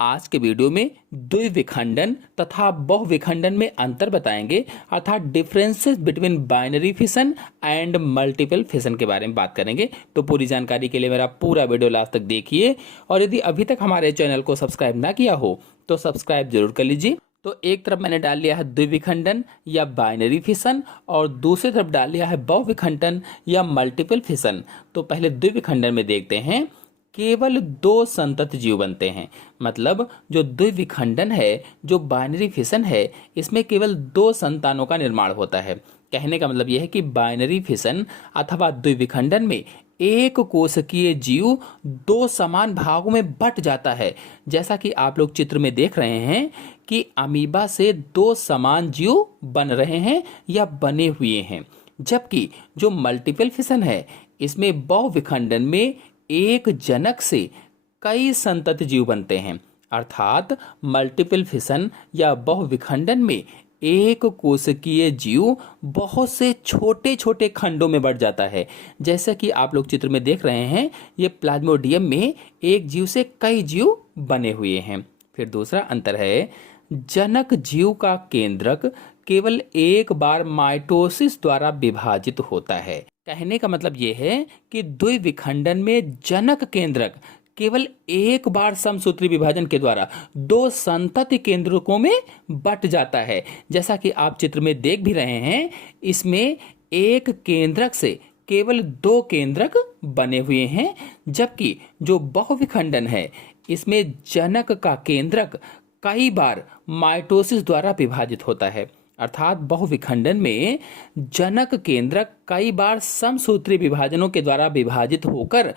आज के वीडियो में द्विविखंडन तथा बहुविखंडन में अंतर बताएंगे, अर्थात differences between binary fission and multiple fission के बारे में बात करेंगे। तो पूरी जानकारी के लिए मेरा पूरा वीडियो लास्ट तक देखिए, और यदि अभी तक हमारे चैनल को सब्सक्राइब ना किया हो तो सब्सक्राइब जरूर कर लीजिए। तो एक तरफ मैंने डाल लिया है द्विविखंडन या बाइनरी फिशन, और दूसरी तरफ डाल लिया है बहुविखंडन या मल्टीपल फिशन। तो पहले द्विविखंडन में देखते हैं। केवल दो संतत जीव बनते हैं, मतलब जो द्विविखंडन है, जो बाइनरी फिशन है, इसमें केवल दो संतानों का निर्माण होता है। कहने का मतलब यह है कि बाइनरी फिशन अथवा द्विविखंडन में एक कोशिकीय जीव दो समान भागों में बट जाता है। जैसा कि आप लोग चित्र में देख रहे हैं कि अमीबा से दो समान जीव बन रहे हैं या बने हुए हैं, जबकि जो मल्टीपल फिशन है, इसमें बहुविखंडन में एक जनक से कई संतत जीव बनते हैं। अर्थात मल्टीपल फिशन या बहुविखंडन में एक कोशिकीय जीव बहुत से छोटे छोटे खंडों में बढ़ जाता है। जैसा कि आप लोग चित्र में देख रहे हैं, ये प्लाज्मोडियम में एक जीव से कई जीव बने हुए हैं। फिर दूसरा अंतर है, जनक जीव का केंद्रक केवल एक बार माइटोसिस द्वारा विभाजित होता है। कहने का मतलब यह है कि द्विविखंडन में जनक केंद्रक केवल एक बार समसूत्री विभाजन के द्वारा दो संतति केंद्रकों में बट जाता है। जैसा कि आप चित्र में देख भी रहे हैं, इसमें एक केंद्रक से केवल दो केंद्रक बने हुए हैं, जबकि जो बहुविखंडन है, इसमें जनक का केंद्रक कई बार माइटोसिस द्वारा विभाजित होता है। अर्थात बहुविखंडन में जनक केंद्रक कई बार समसूत्री विभाजनों के द्वारा विभाजित होकर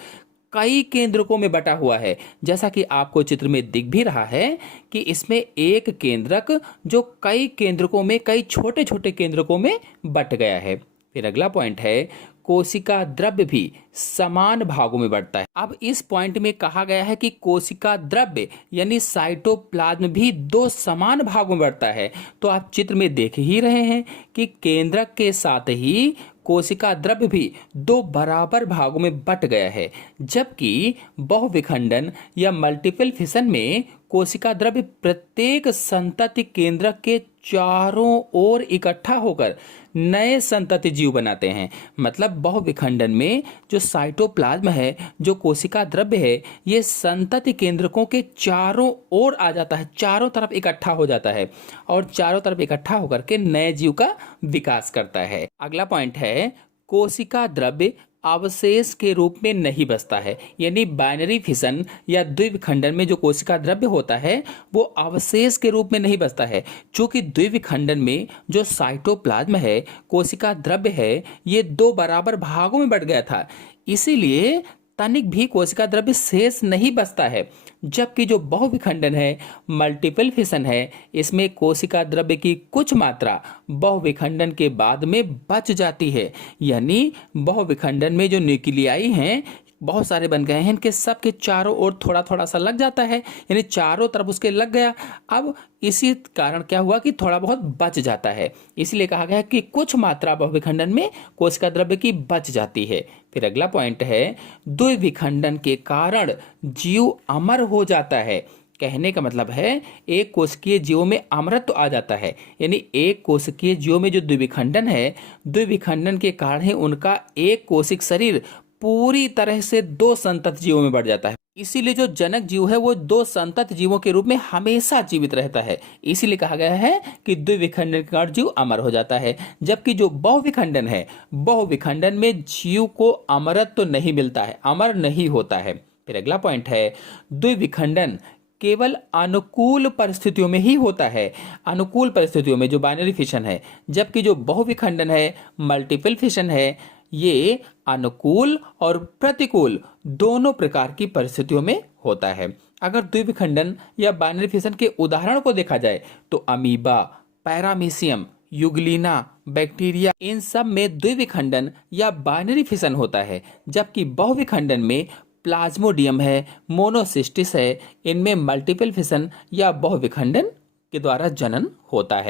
कई केंद्रकों में बटा हुआ है। जैसा कि आपको चित्र में दिख भी रहा है कि इसमें एक केंद्रक जो कई केंद्रकों में, कई छोटे छोटे केंद्रकों में बट गया है। फिर अगला पॉइंट है, कोशिका द्रव्य भी समान भागों में बढ़ता है। अब इस पॉइंट में कहा गया है कि कोशिका द्रव्य यानी साइटोप्लाज्म भी दो समान भागों में बढ़ता है। तो आप चित्र में देख ही रहे हैं कि केंद्रक के साथ ही कोशिका द्रव्य भी दो बराबर भागों में बट गया है, जबकि बहुविखंडन या मल्टीपल फिशन में कोशिका द्रव्य प्रत्येक संतति केंद्रक के चारों ओर इकट्ठा होकर नए संतति जीव बनाते हैं। मतलब बहुविखंडन में जो साइटोप्लाज्म है, जो कोशिका द्रव्य है, ये संतति केंद्रकों के चारों ओर आ जाता है, चारों तरफ इकट्ठा हो जाता है, और चारों तरफ इकट्ठा होकर के नए जीव का विकास करता है। अगला पॉइंट है, कोशिका द्रव्य अवशेष के रूप में नहीं बचता है। यानी बाइनरी फिशन या द्विविखंडन में जो कोशिका द्रव्य होता है, वो अवशेष के रूप में नहीं बचता है। चूंकि द्विविखंडन में जो साइटोप्लाज्म है, कोशिका द्रव्य है, ये दो बराबर भागों में बट गया था, इसीलिए तनिक भी कोशिका द्रव्य शेष नहीं बचता है। जबकि जो बहुविखंडन है, मल्टीपल फिशन है, इसमें कोशिका द्रव्य की कुछ मात्रा बहुविखंडन के बाद में बच जाती है। यानी बहुविखंडन में जो न्यूक्लियाई हैं, बहुत सारे बन गए हैं, इनके सब के चारों ओर थोड़ा थोड़ा सा लग जाता है, यानी चारों तरफ उसके लग गया। अब इसी कारण क्या हुआ कि थोड़ा बहुत बच जाता है, इसलिए कहा गया है कि कुछ मात्रा बहुविखंडन में कोशिका द्रव्य की बच जाती है। फिर अगला पॉइंट है, द्विविखंडन के कारण जीव अमर हो जाता है। कहने का मतलब है, एक कोशिकीय जीवों में अमरत्व आ जाता है। यानी एक कोशिकीय जीवों में जो द्विविखंडन है, द्विविखंडन के कारण ही उनका एक कोशिक शरीर पूरी तरह से दो संतत जीवों में बढ़ जाता है। इसीलिए जो जनक जीव है, वो दो संतत जीवों के रूप में हमेशा जीवित रहता है। इसीलिए कहा गया है कि द्विविखंडन के कारण जीव अमर हो जाता है। जबकि जो बहुविखंडन है, बहुविखंडन में जीव को अमरत्व तो नहीं मिलता है, अमर नहीं होता है। फिर अगला पॉइंट है, द्विविखंडन केवल अनुकूल परिस्थितियों में ही होता है। अनुकूल परिस्थितियों में जो बाइनरी फिशन है, जबकि जो बहुविखंडन है, मल्टीपल फिशन है, ये अनुकूल और प्रतिकूल दोनों प्रकार की परिस्थितियों में होता है। अगर द्विविखंडन या बाइनरी फिशन के उदाहरण को देखा जाए तो अमीबा, पैरामीशियम, युगलिना, बैक्टीरिया, इन सब में द्विविखंडन या बाइनरी फिशन होता है। जबकि बहुविखंडन में प्लाज्मोडियम है, मोनोसिस्टिस है, इनमें मल्टीपल फिशन या बहुविखंडन के द्वारा जनन होता है।